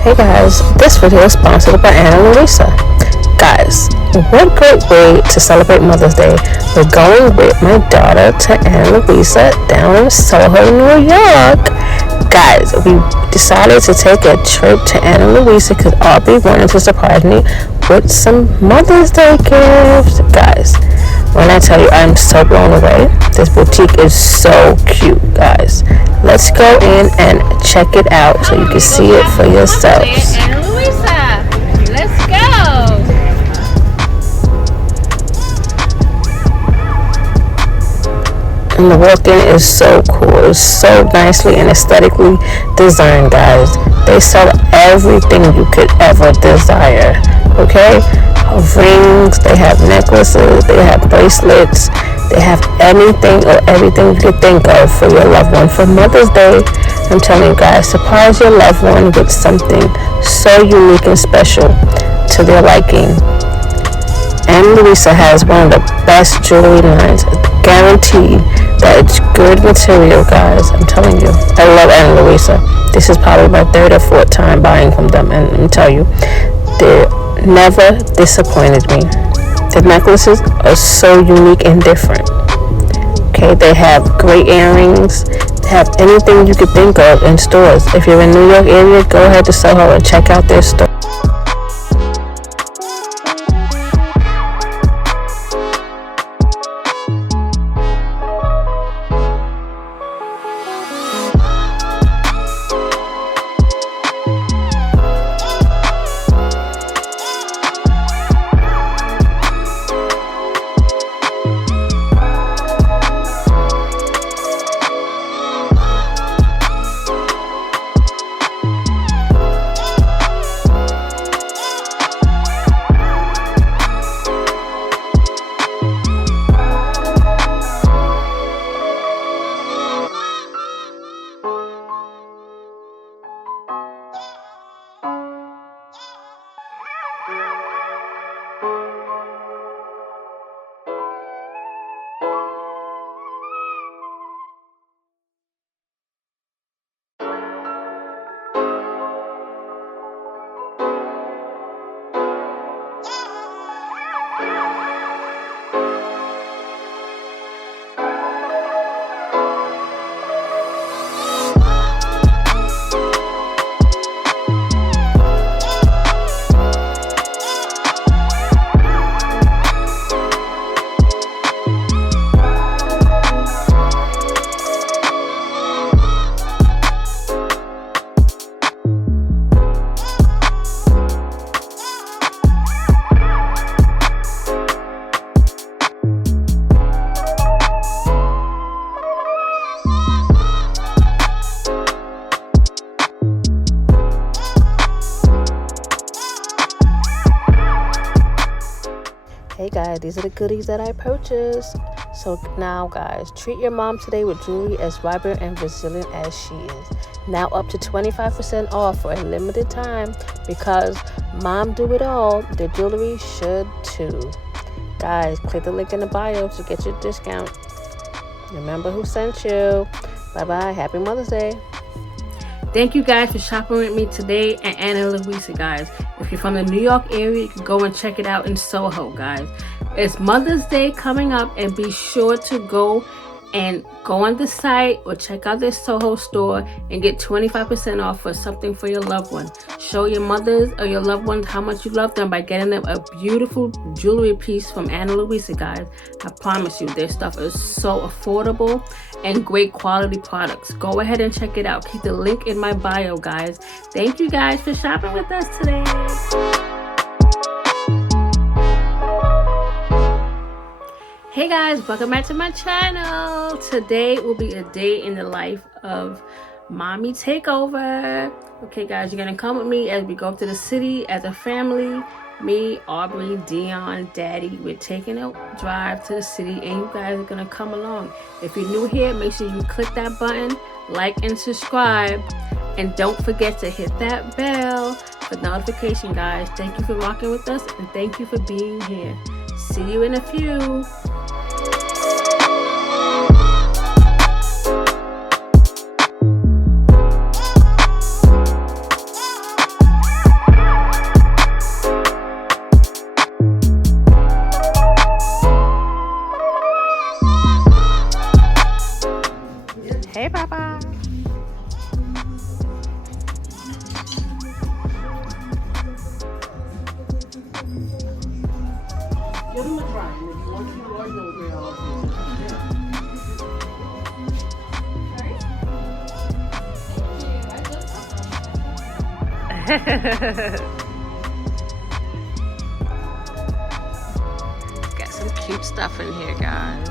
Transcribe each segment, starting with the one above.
Hey guys, this video is sponsored by Luisa. Guys, what great way to celebrate Mother's Day. We're going with my daughter to Luisa down in Soho, New York. Guys, we decided to take a trip to Luisa because Aubrey wanted to surprise me with some Mother's Day gifts. Guys, when I tell you I'm so blown away, this boutique is so cute, guys. Let's go in and check it out so you can see it for yourselves. And Luisa, let's go. And the walk-in is so cool. It's so nicely and aesthetically designed, guys. They sell everything you could ever desire. Okay? Rings, they have necklaces, they have bracelets, they have anything or everything you could think of for your loved one. For Mother's Day, I'm telling you guys, surprise your loved one with something so unique and special to their liking. Luisa has one of the best jewelry lines, guaranteed that it's good material, guys. I'm telling you, I love Luisa. This is probably my third or fourth time buying from them, and let me tell you, they never disappointed me. The necklaces are so unique and different. Okay, they have great earrings. They have anything you could think of in stores. If you're in New York area, go ahead to Soho and check out their store. Hey guys, these are the goodies that I purchased. So now guys, treat your mom today with jewelry as vibrant and resilient as she is. Now up to 25% off for a limited time because mom do it all. The jewelry should too. Guys, click the link in the bio to get your discount. Remember who sent you. Bye bye. Happy Mother's Day. Thank you guys for shopping with me today at Luisa, guys. If you're from the New York area, you can go and check it out in Soho, guys. It's Mother's Day coming up, and be sure to go on the site or check out their Soho store and get 25% off for something for your loved one. Show your mothers or your loved ones how much you love them by getting them a beautiful jewelry piece from Luisa, guys. I promise you, their stuff is so affordable and great quality products. Go ahead and check it out. Keep the link in my bio, guys. Thank you guys for shopping with us today. Hey guys, welcome back to my channel. Today will be a day in the life of Mommy Takeover. Okay guys, you're gonna come with me as we go up to the city as a family. Me, Aubrey, Dion, Daddy, we're taking a drive to the city and you guys are gonna come along. If you're new here, make sure you click that button, like and subscribe, and don't forget to hit that bell for notification, guys. Thank you for rocking with us and thank you for being here. See you in a few. Got some cute stuff in here, guys.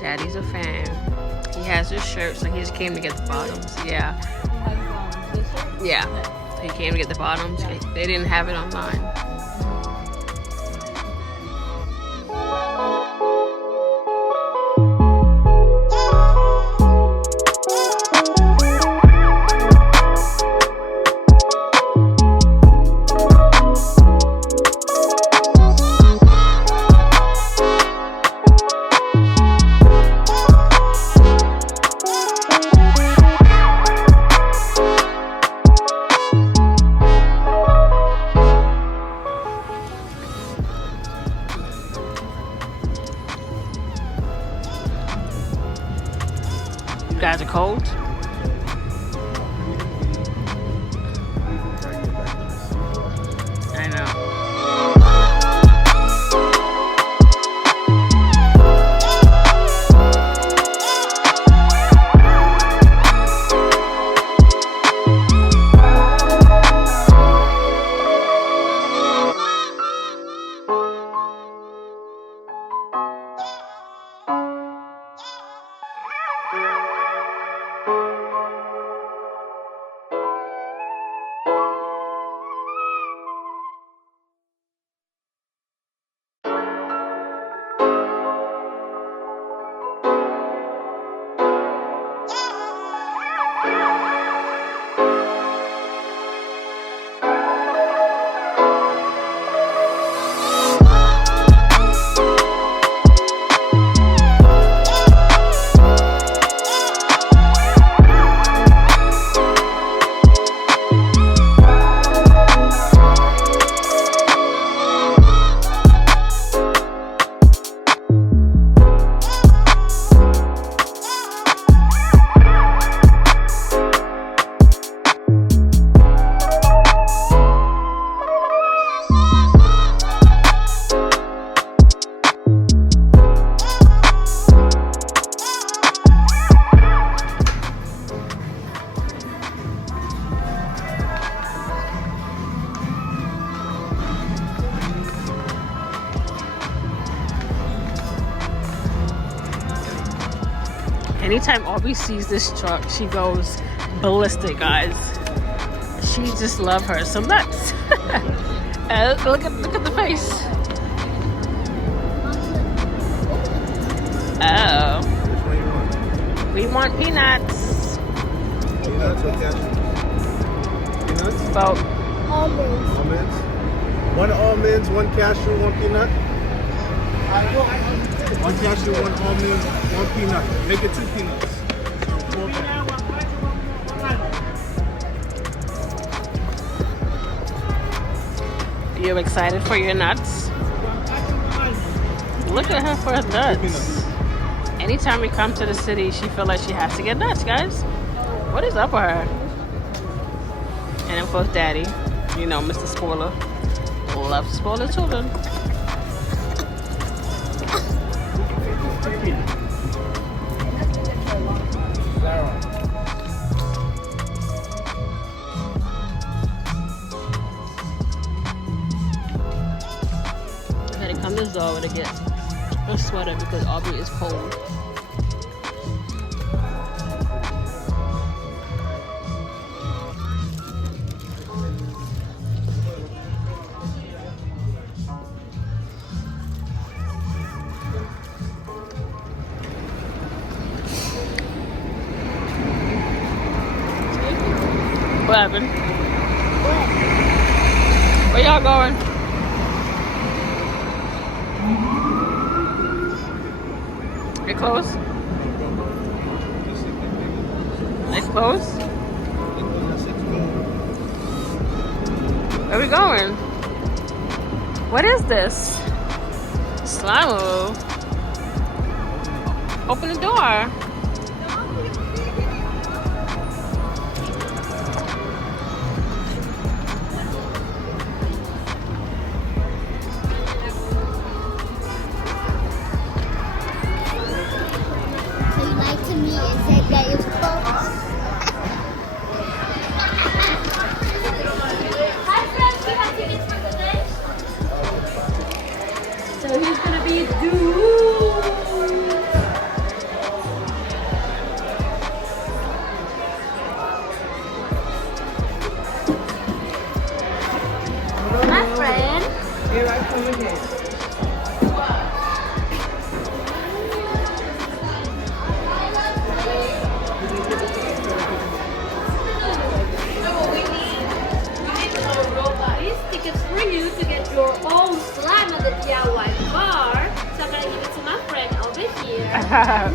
Daddy's a fan. He has his shirt, so he just came to get the bottoms. Yeah. Yeah. So he came to get the bottoms. They didn't have it online. You guys are cold? I know. Anytime Aubrey sees this truck, she goes ballistic, guys. She just loves her some nuts. Look at the face. Oh. We want peanuts. Peanuts or cashew? Peanuts? Both. Almonds. Almonds. One almonds, one cashew, one peanut. One cashew, one almond, one peanut. Make it 2 peanuts. You excited for your nuts? Look at her for her nuts. Anytime we come to the city, she feels like she has to get nuts, guys. What is up with her? And of course, Daddy, you know, Mr. Spoiler, loves to spoil the children. I had to come to Zara to get a sweater because Aubrey is cold. What happened? Where y'all going? They close? They close? Where we going? What is this? SHENELL. Open the door. over here. Tickets for you to get your own slime at the DIY bar. So I'm gonna give it to my friend over here.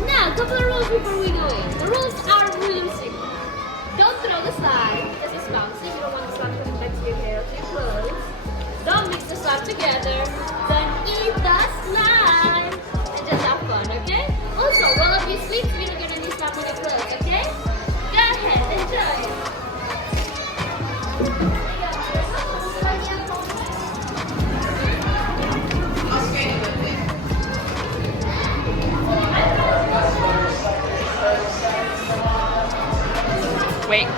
Now, a couple of rules before we go in. The rules are really simple. Don't throw the slime because it's bouncy. You don't want the slime coming back to your hair or to your clothes. Don't mix the slime together. Don't eat the slime. And just have fun, okay? Also, roll up your sleeves so you don't get any slime on your clothes, okay? Go ahead, enjoy it. Wait.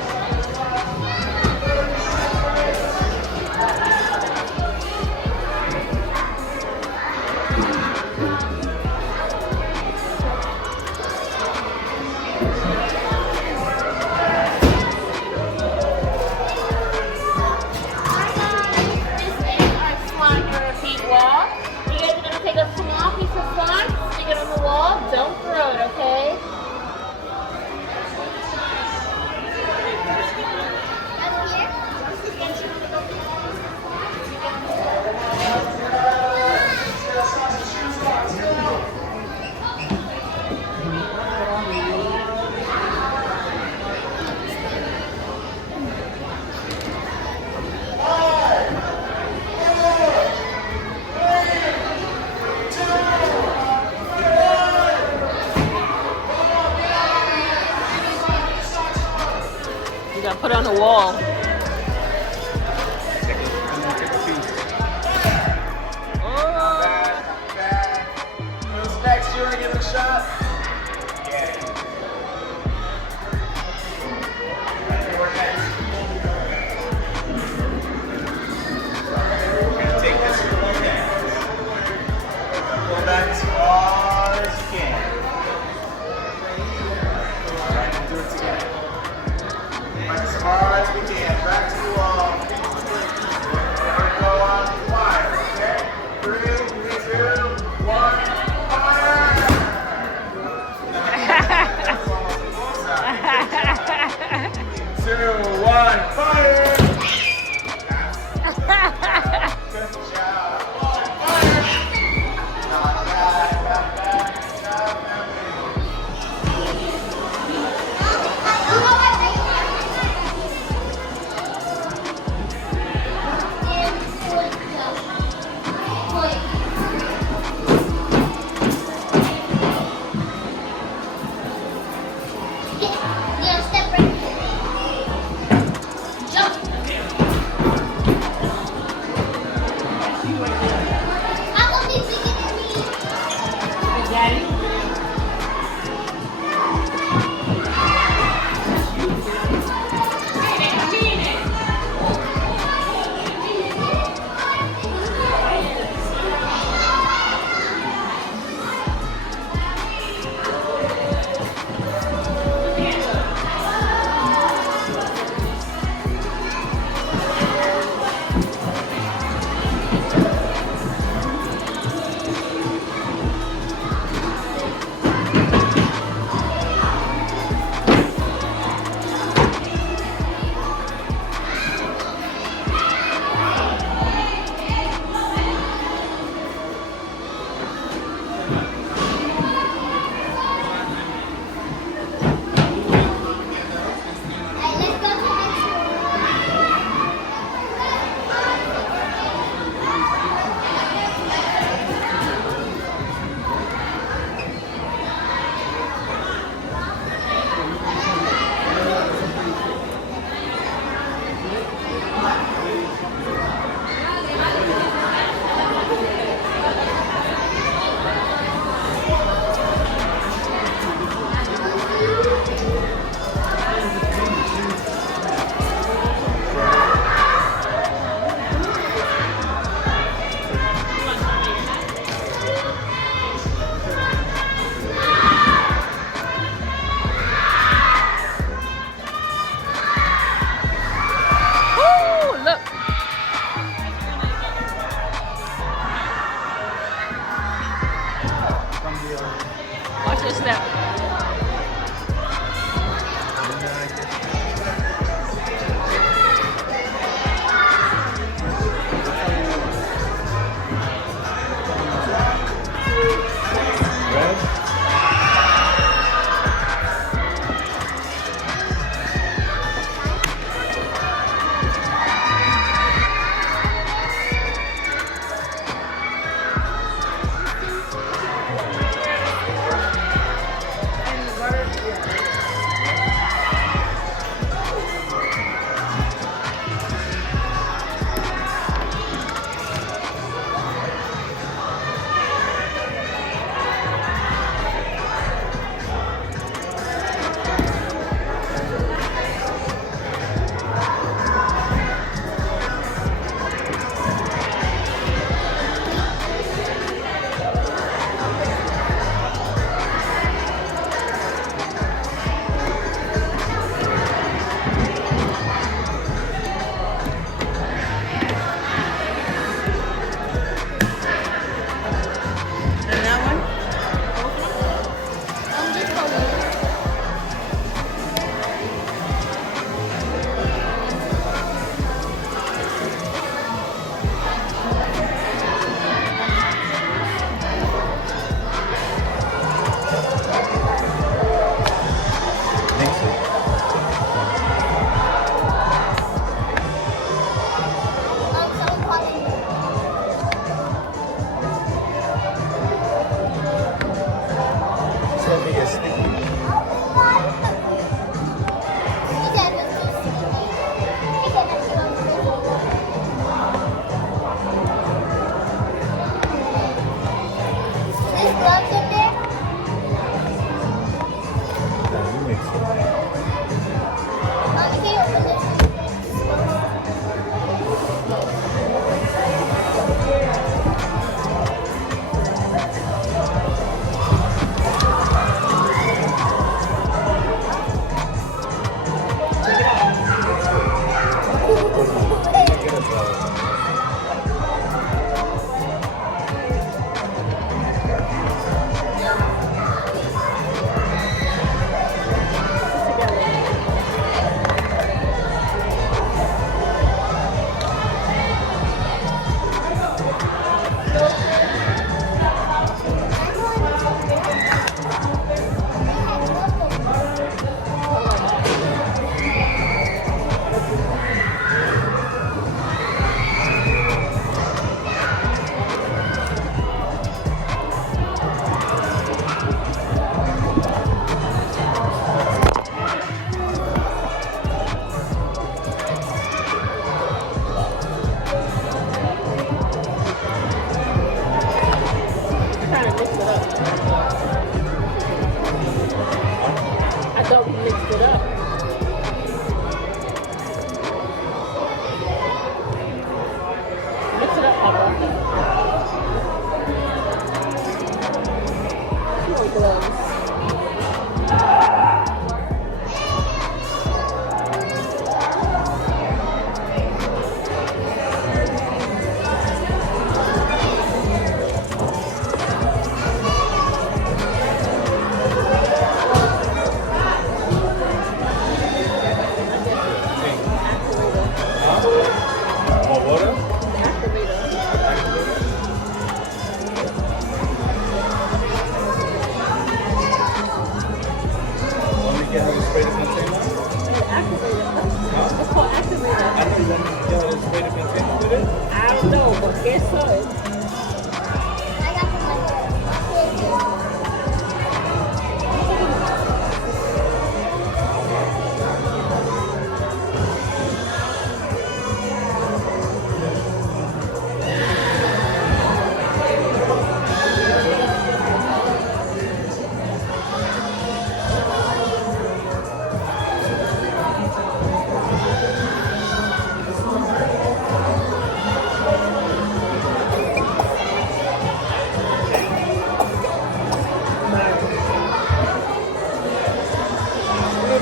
way to continue with it? I don't know, but guess so. I got some like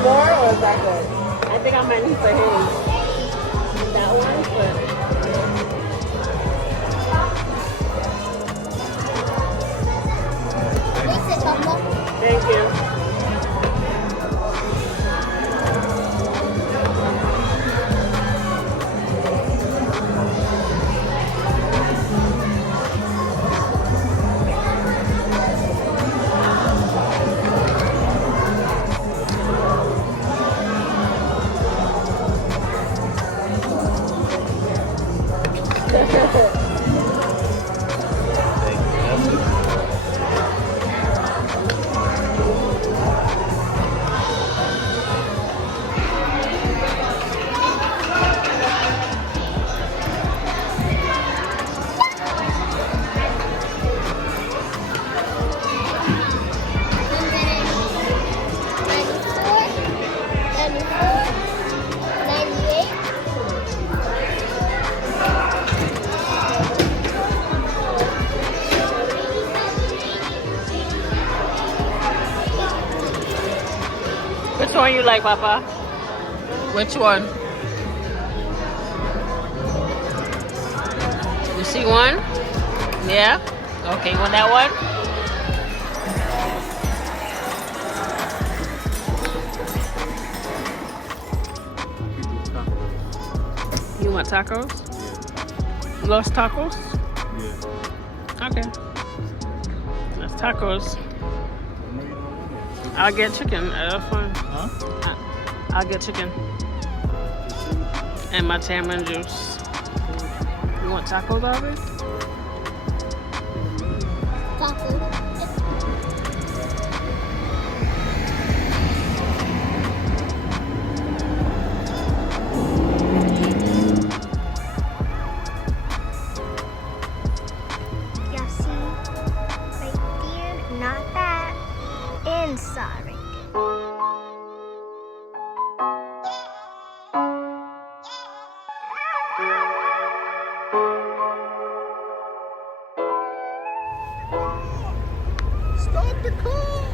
More or is that good? I think I might need for him. That one, but This is humble. thank you. Which one you like, Papa? Which one? You see one? Yeah? Okay, you want that one? You want tacos? Los tacos? Yeah. Okay. That's tacos. I'll get chicken. That's fine. Huh? I'll get chicken. And my tamarind juice. You want tacos, Aubrey? Y'all see right there? Not that. Inside right there. Start the car!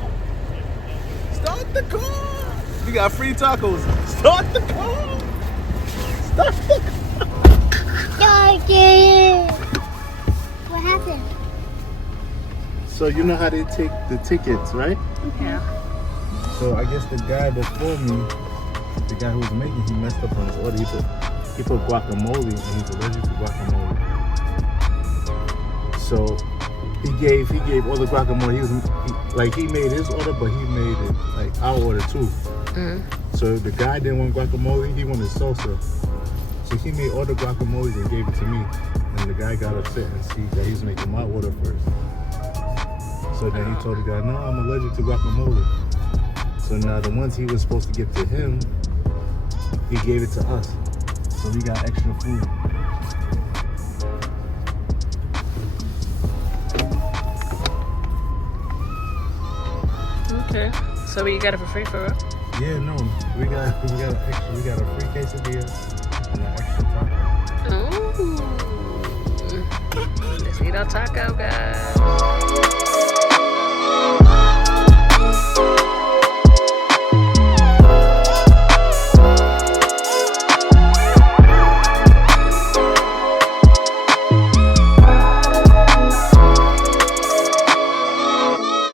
Start the car! We got free tacos. Start the car! Start the car! What happened? So you know how they take the tickets, right? Yeah. So I guess the guy before me, the guy who was making, he messed up on his order. He put guacamole, and he's allergic to guacamole. So he gave all the guacamole. He made his order, but he made it like our order too. Mm-hmm. So the guy didn't want guacamole, he wanted salsa. So he made all the guacamole and gave it to me. And the guy got upset and see that he's making my order first. So then he told the guy, no, I'm allergic to guacamole. So now the ones he was supposed to give to him, he gave it to us. So we got extra food. Okay. So you got it for free for real? Yeah, no, we got a free quesadilla and an extra taco. Ooh. Let's eat our taco, guys.